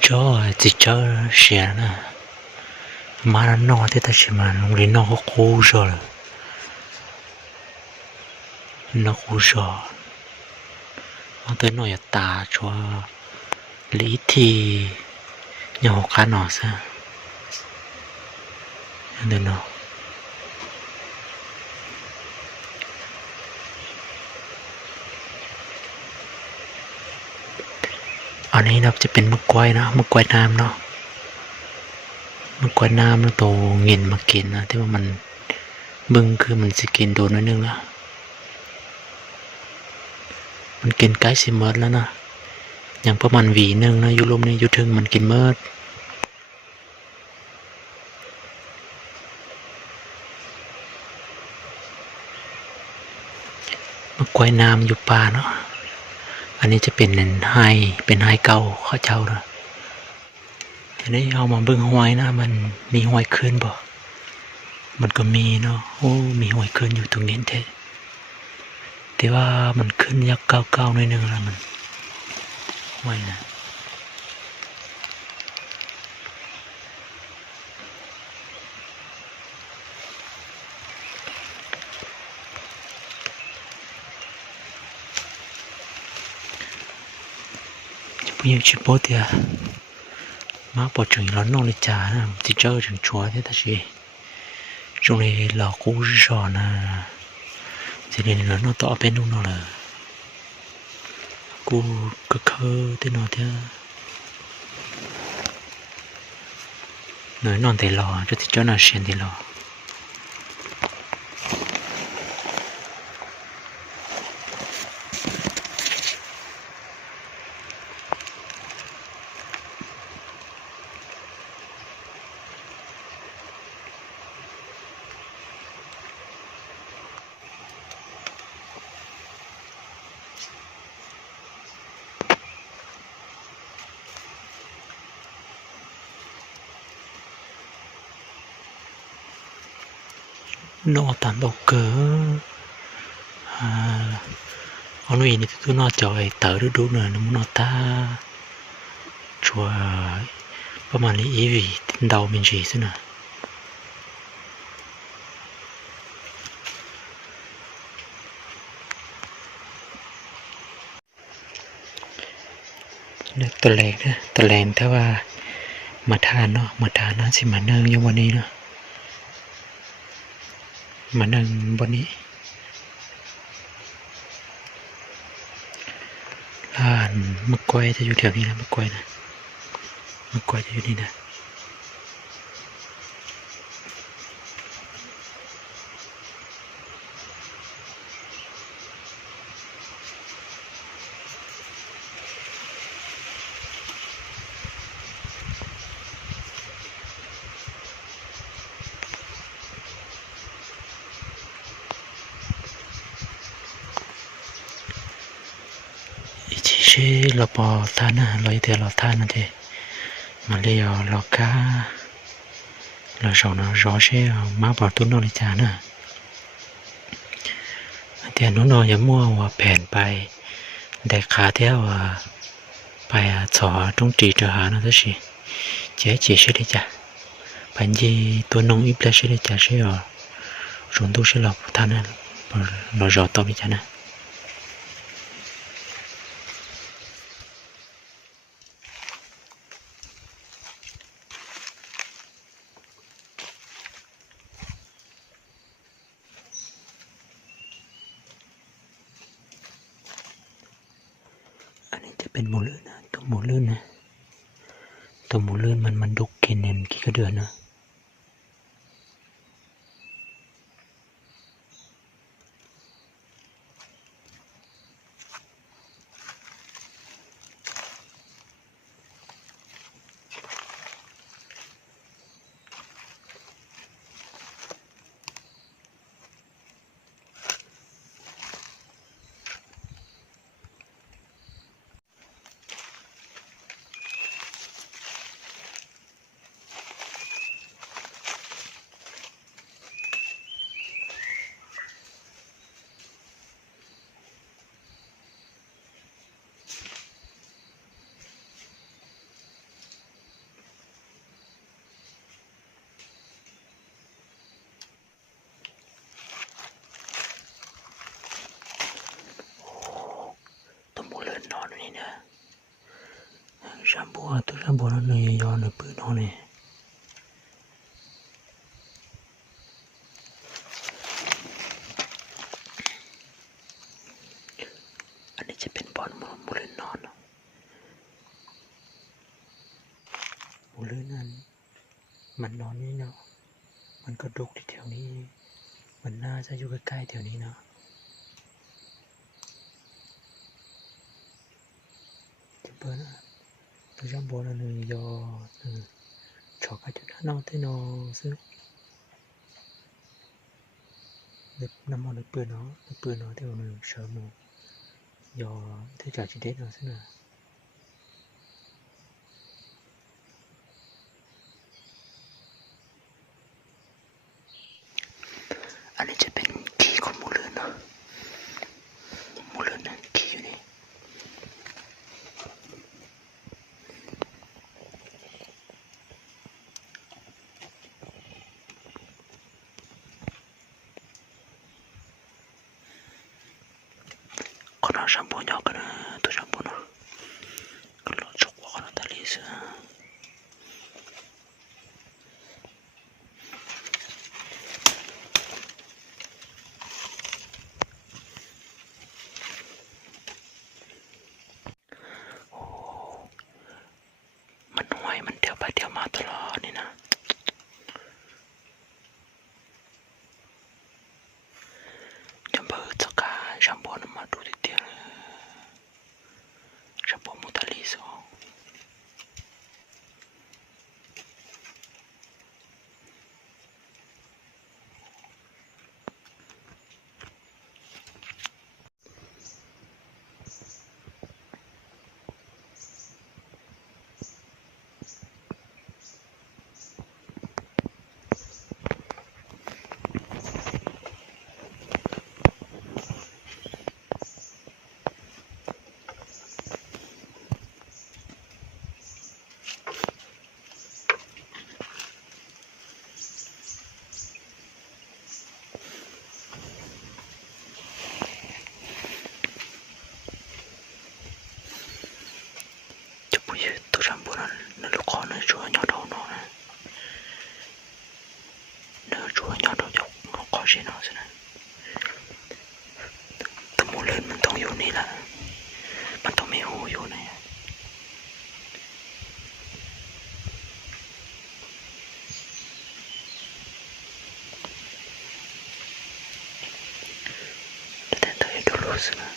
cho chỉ cho xe nè mà nó thì ta chỉ mà nó nó có khô rồi nó khô rồi nó tới nó ya ta cho lý thì nhỏ cá nó sao nên nóอันนี้นะจะเป็นมะกวยนะมะกวยน้ำเนาะมะกวยน้ำแล้วโตเงินมากินนะที่ว่ามันบึ้งคือมันสิกินโดนนิดนึงนะมันกินใกล้สิเมิดแล้วนะอย่างประมาณวีนึงนะอยู่ลมนี่อยู่ถึงมันกินเมิดมะกวยน้ำอยู่ป่าเนาะอันนี้จะเป็นไฮเป็นไฮเก่าข้าเจ้านะอันนี้เอามาเบิ่งห้อยนะมันมีห้อยขึ้นบ่มันก็มีเนาะโอ้มีห้อยขึ้นอยู่ตรงนี้แท้แต่ว่ามันขึ้นยักเก่าๆหน่อยนึงแล้วมันห้อยนะnhiều chuyện bố thì má bỏ chuyện nó nông đi trả nè thì chơi chuyện chúa thế ta chỉ trong này là cú giò nè thì nên nó tỏ bên luôn nó là cú cơ thế nó thế nói non thì lò cho thì cho nó xuyên thì lò nó tàn bọc cỡ ông nuôi này cứ nó chọi tớ được đúng rồi nó ta chùaประมาณนี้อีวีเดาเป็นจีสินะเนี่ยตัวแรงนะตัวแรงถ้าว่ามาทานเนาะมาทานนะสิมาเนื่องอยู่วันนี้เนาะมานั่งบนนี้ร้านมะกวยจะอยู่แถวนี้นะมะกวยนะมะกวยจะอยู่นี่นะchỉ là bò than à lấy tiền là than là thế mà lấy là cá là sầu nó rõ sẽ má bỏ túi nó đi trả nè tiền nó giống mua và bèn bài để khá theo bài chó trong trì trở hạ nó thế gì chế chỉ sẽ đi trả bài gì tôi nông ít là sẽ đi trả sẽ ở rồi tôi sẽ lọc than à là rõ to đi trả nèเป็นหมูลื่นนะตัวหมูลื่นนะตัวหมูลื่นมันดุกินเนี่ยกี่กระเดือนนะ นี่นะชัมบัวตัวชัมบัวนั่นเลยย้อนในปืนเขาเนี่ยอันนี้จะเป็นบอลมูลนอนมูลนั้นมันนอนนี่เนาะมันก็ดุกที่แถวนี้มันน่าจะอยู่ใกล้ๆแถวนี้เนาะจะเปิดนะตัวชัมบัวนั่นเลยย้อนชอบกันจนน้องเต้นน้องซึ่งเด็กน้ำมันในปืนเนาะในปืนเนาะที่เราเนี่ยเชื่อมยอที่จ่ายจีเด็ดเนาะซึ่งนะอันนี้จะเป็นขี้ของมูลเรือนเนาะมูลเรือนนั้นขี้อยู่นี่คนเอาชัมพูยอกกันนะตัวชัมพูเนาะก็รอจกว่าคนเอาตาลีเสือมันห่วยมันเที่ยวไปเที่ยวมาตลอดนี่นะจำเบอร์สักการชัมพูน้ำมาดูเดียวชัมพูมุตาลีสองตัวชัมพูนั้นนั่นลูกคอนั่นช่วยยอดเอาเนาะเนื้อช่วยยอดเอายกขอชินเอาสินะแต่มูลเรือนมันต้องอยู่นี่แหละมันต้องมีหูอยู่เนี่ยแต่เธอดูรู้สินะ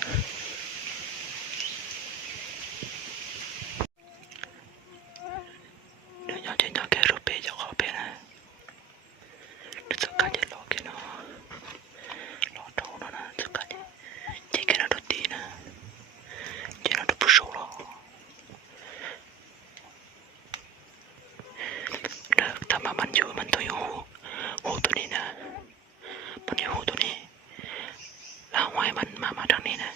มันอยู่มันต้องอยู่หูตัวนี้นะมันอยู่หูตัวนี้แล้วไว้มันมาทางนี้นะ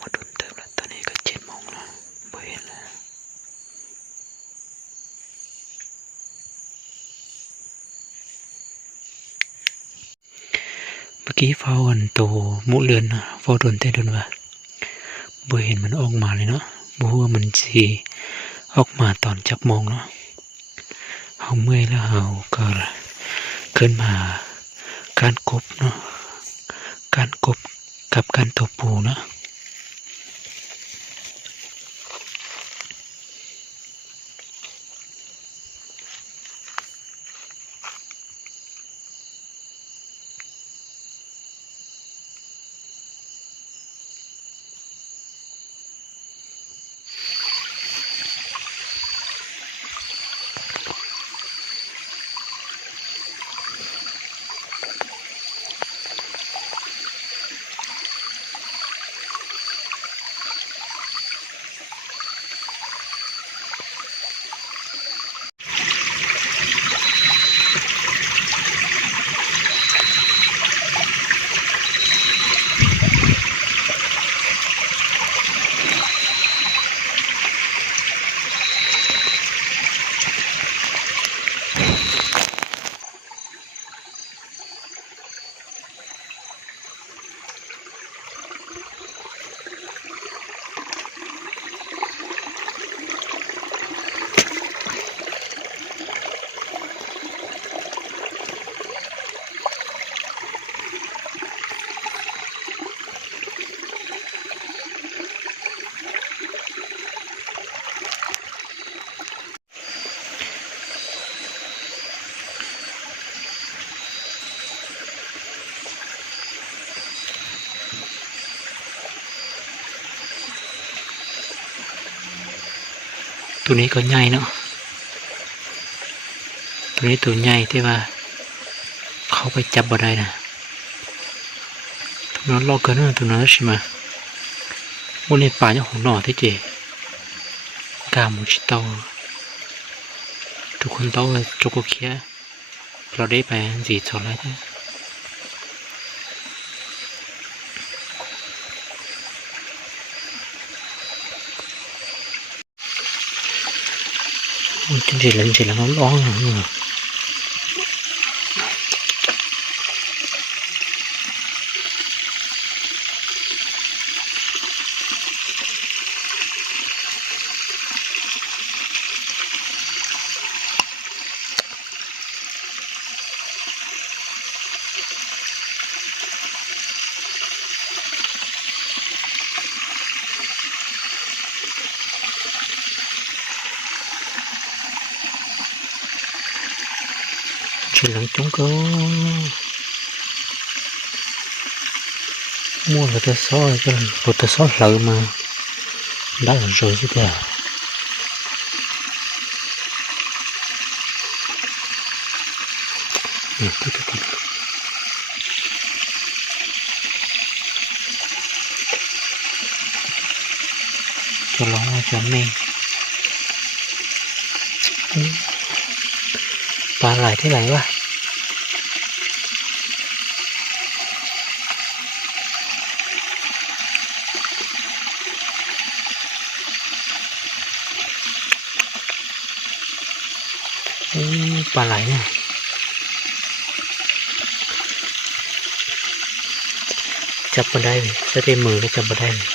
มาโดนเติมแล้วตอนนี้ก็7 โมงแล้วไม่เห็นแล้วเมื่อกี้เฝ้าอันโตมุเรือนนะเฝ้าโดนแต่โดนว่าไม่เห็นมันออกมาเลยเนาะไม่รู้ว่ามันสิออกมาตอนจักโมงเนาะเขาเมื่อยแล้วเขาก็ขึ้นมาการกบเนาะการกบกับการตบปูเนาะตัวนี้ก็ใหญ่เนาะตัวนี้ตัวใหญ่ที่ว่าเขาไปจับบ่ได้นะตัวนั้นลอกกันนะตัวนั้นใช่ไหมวันนี้ป่าเนี่ยของหน่อที่เจกาหมูชิโตทุกคนโตจุกเคียเราได้ไปสีสดแล้วจ้ะจริงๆแล้วร้องchuyện lắng chúng có mua là tôi soi cái một tôi soi lợn mà đã là rồi chứ kìa cho nó cho menปลาไหลที่ไหนวะปลาไหลเนี่ยจับมาได้เลยถ้าได้มือก็จับมาได้เลย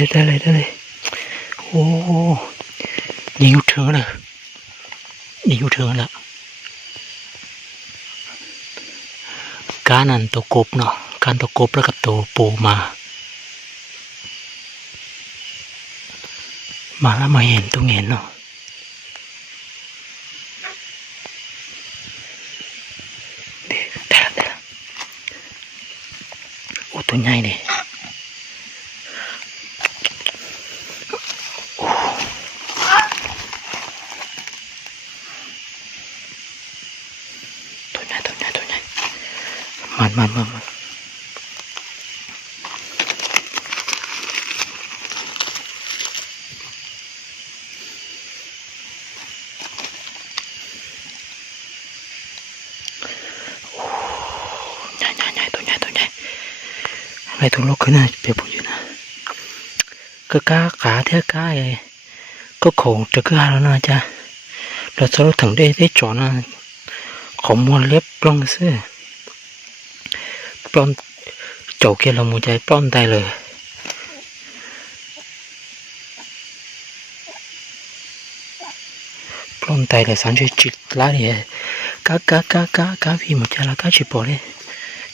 เลยโอ้นี่อยู่เถิงเลยนี่อยู่เถิงแล้วการนั่นตัวกบเนาะการตัวกบแล้วกับตัวปูมาแล้วมาเห็นตัวเห็นเนาะได้ละโอ้ตัวใหญ่เลยตัวใหญ่มันใหญ่ตัวใหญ่อะไรตัวโลกขึ้นนะเปรียบอยู่นะก็กล้าขาเท่าก้าไงก็โขงจะกล้าแล้วนะจ๊ะเราจะรู้ถึงได้จอนะของมวลเล็บปล้องเสื้อปล้องโจกเกลมูใจปล้องได้เลยปล้องได้เลยสันช่วยจิตล้าเนี่ยกาพี่หมดใจละกาจิปอเลย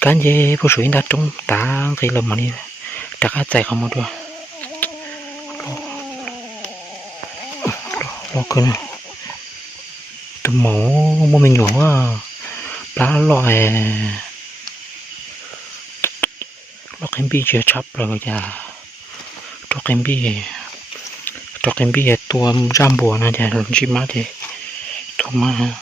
การเย่ผู้ช่วยดัดตรงตาใครลมมันนี่ตะก้าใจเขาหมดด้วยรอขึ้นตัวหมูมันไม่หยวว่าปลาลอยlọc em bi chưa chắp rồi kìa lọc em bi tua ram bùa này kìa làm chi má thì tua má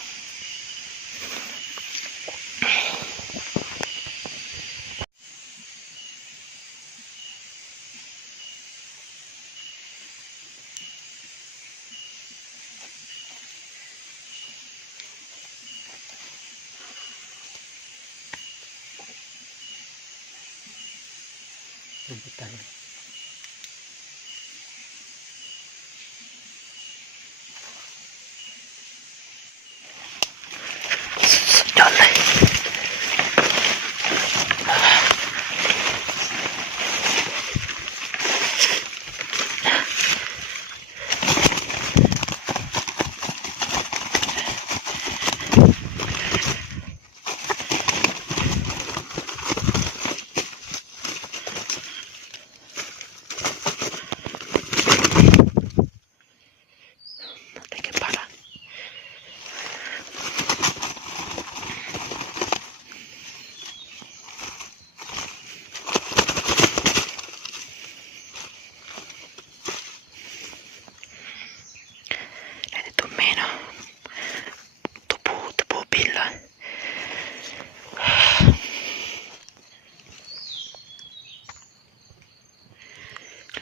Dale.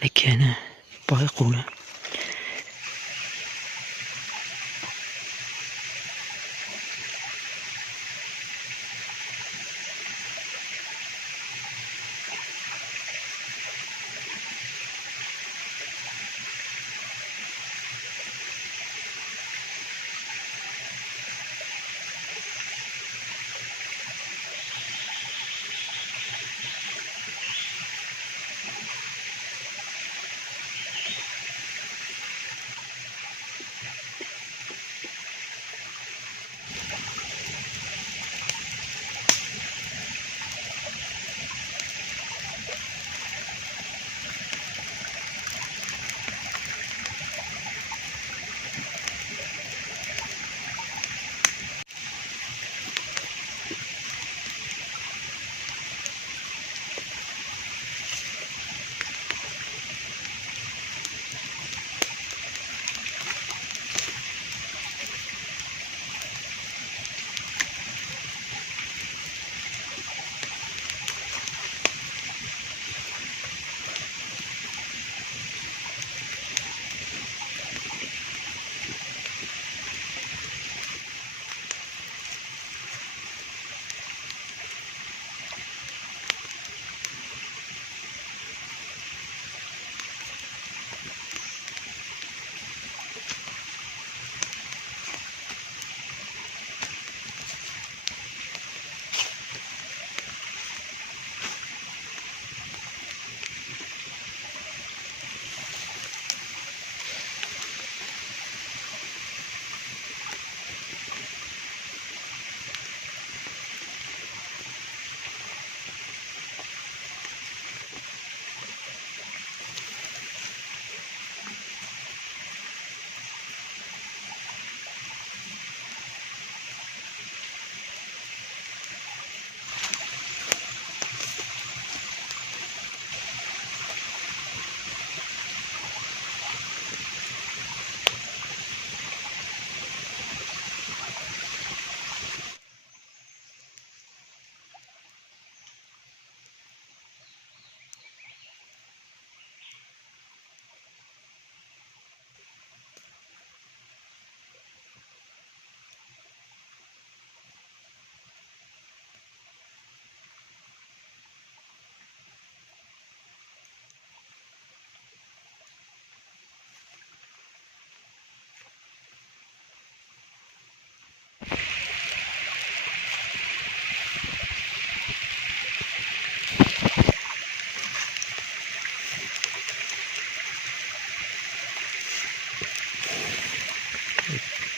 Lấy kia nè, bỏ cái củ nè.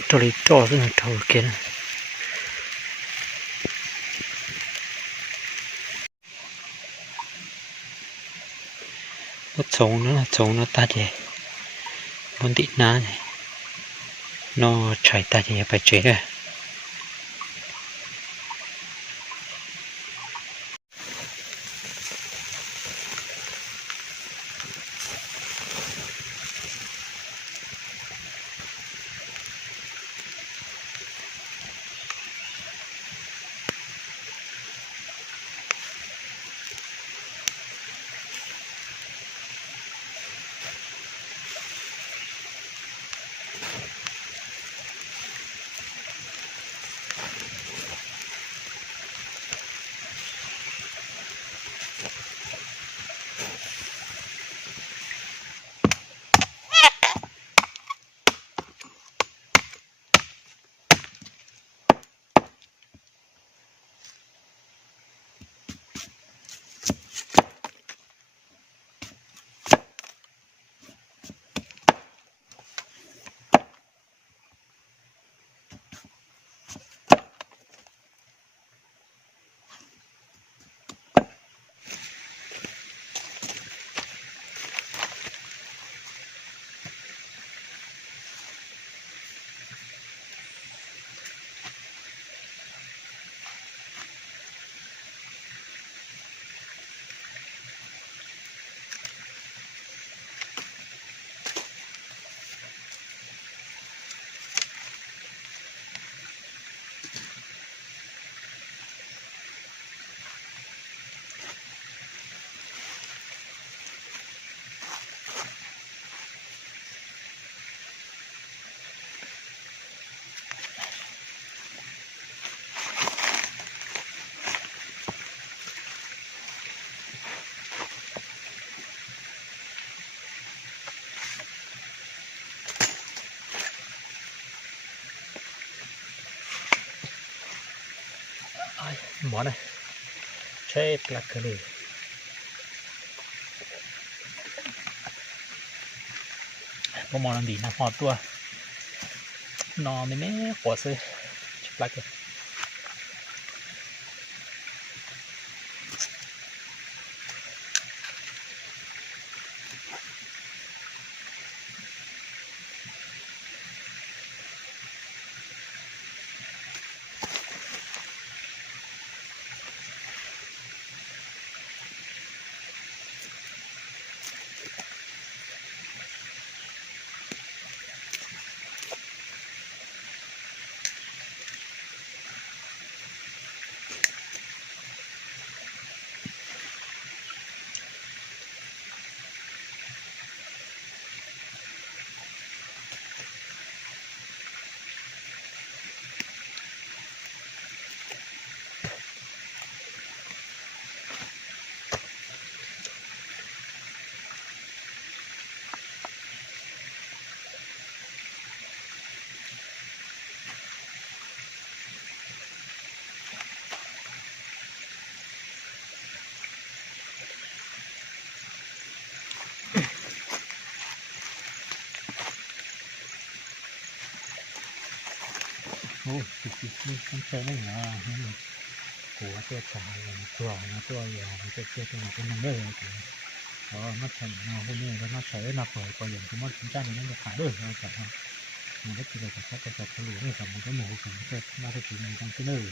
ตัวนี้จ่อซึ่งเท่าเกินmột sống nó ta thì muốn tị ná này nó chảy ta thì phải chế rồi món này chép là cái gì có món làm gì nào hot tua nó mới mé quả sơi chép là cáiนี่มันใช้ไม่เหรอหัวตัวชายตัวนะตัวยาวมันจะเชื่อตัวนี้เป็นมันได้เลยอ๋อมาใช้มาพวกนี้แล้วมาใช้มาปล่อยปล่อยอย่างที่มันถึงจ้างนี้จะขายด้วยเราจะทำมันก็คือเราจะชักจะทะลุนี่สมมติว่าหมูผมจะมาไปถึงมันต้องขึ้นเลย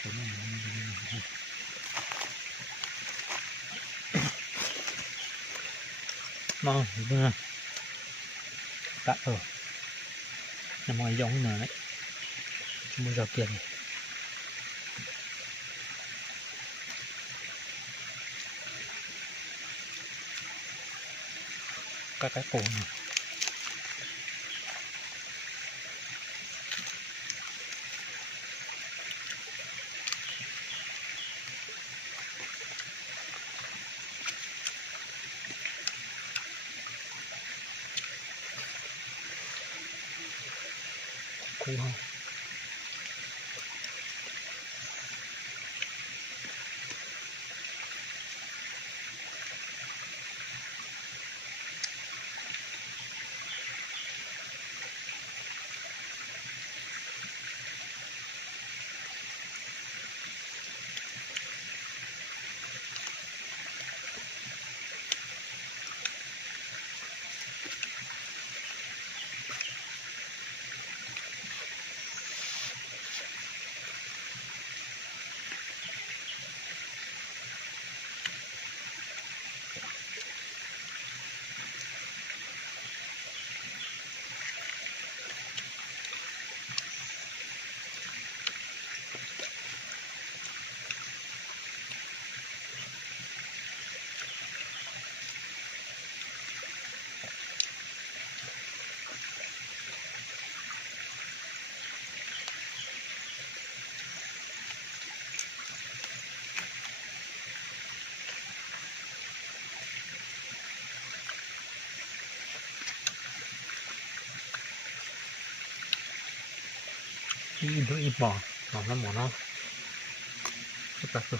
ผมว่ามันมองเมื่อกะจะมอยยองเหนือเลยมือเราเกี่ยงก็cáiปูคูห้อง im thôi im bỏ nó nó rất là được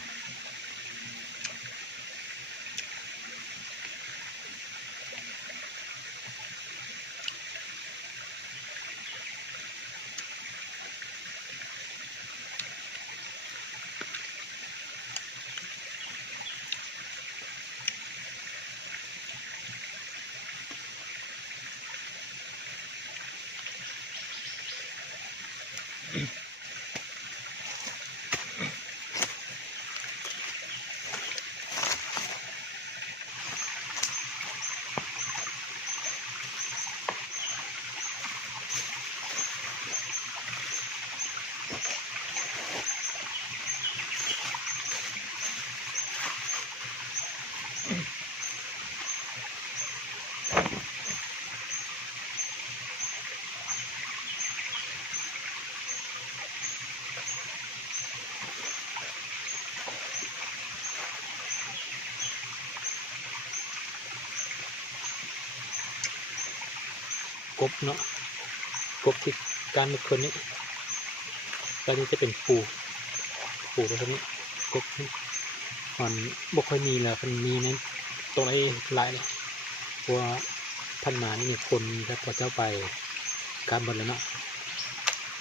กบเนาะกบที่การเมื่อคืนนี้ตอนนี้จะเป็นปูตรงนี้กบมันบ่ค่อยมีแล้วมันมีในตรงไอ้หลายเลยเพราะว่าท่านมานี่มีคนแล้วพอเจ้าไปการบนแล้วเนาะ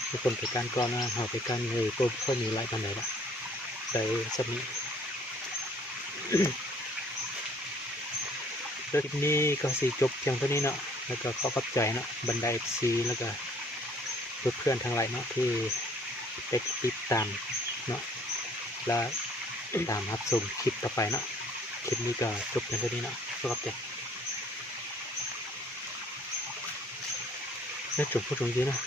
มีคนไปการก่อนนะหาไปการเลยตัวค่อยมีหลายปันไหนละใส่สับนี้คลิปนี้ก็สีจบเพียงเท่านี้เนาะแล้วก็ขอขอบใจเนาะบรรดา FC แล้วก็เพื่อนๆทั้งหลายเนาะที่ได้ติดตามเนาะและตามรับชมคลิปต่อไปเนาะคลิปนี้ก็จบเพียงเท่านี้เนาะขอบใจแล้วจบพูดตรงนี้นะ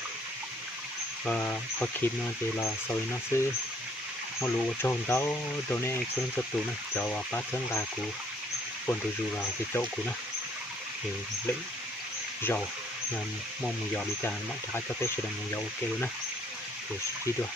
พอคลิปเนาะเดี๋ยวเราสวยเนาะซื้อมารู้ชมเขาโดนในเครื่องจับตัวนะเจ้าป้าเทิงลากูคนดูดูเราที่โต๊ะกูนะเดี๋ยวเล่นgiàu nên mong mình giàu đi chàng mà thả cho tới sự đồng giàu ok luôn á video